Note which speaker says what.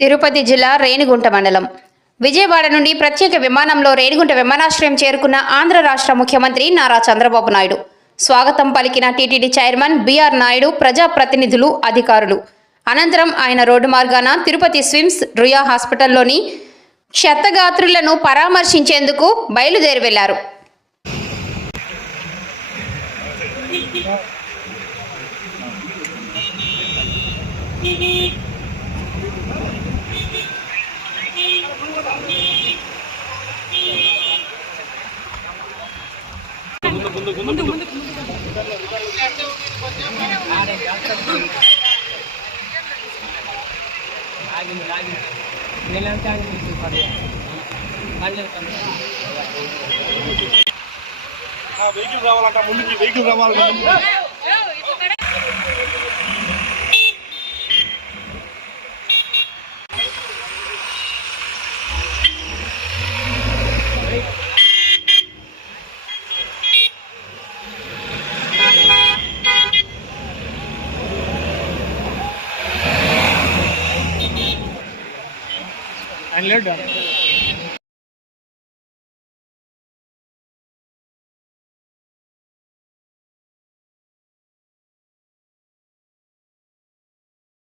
Speaker 1: తిరుపతి జిల్లా రేణిగుంట మండలం. విజయవాడ నుండి ప్రత్యేక విమానంలో రేణిగుంట విమానాశ్రయం చేరుకున్న ఆంధ్ర రాష్ట్ర ముఖ్యమంత్రి నారా చంద్రబాబు నాయుడు. స్వాగతం పలికిన టీటీడీ చైర్మన్ బీఆర్ నాయుడు ప్రజాప్రతినిధులు అధికారులు. అనంతరం ఆయన రోడ్డు మార్గాన తిరుపతి స్విమ్స్ రుయా హాస్పిటల్లోని క్షతగాత్రులను పరామర్శించేందుకు బయలుదేరి వెళ్ళారు.
Speaker 2: Beep beep. నేనంటే ఆగింది
Speaker 3: వెహికల్ రావాలంట ముందుకి వెహికల్ రావాలంట and
Speaker 2: let down.